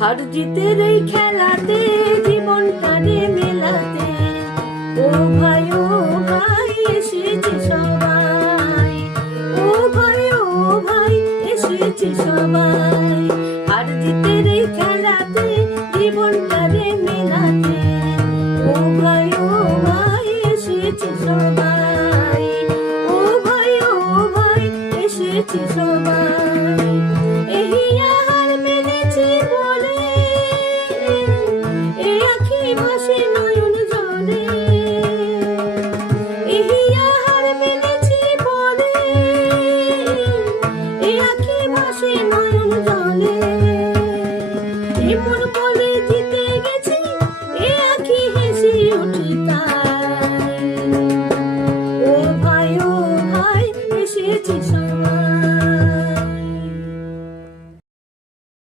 হার জিতের এই খেলাতে জীবনটারে মেলাতে ও ভাই এসেছে সবাই। ও ভাই এসেছে সবাই। হার জিতের এই খেলাতে জীবনটারে মেলাতে ও ভাই এসেছে সবাই। ও ভাই এসেছে সবাই। এই হার মেনেছি বলে এই আঁখি ভাসে নয়ন জলে। এই হার মেনেছি বলে এই আঁখি ভাসে নয়ন জলে। এমন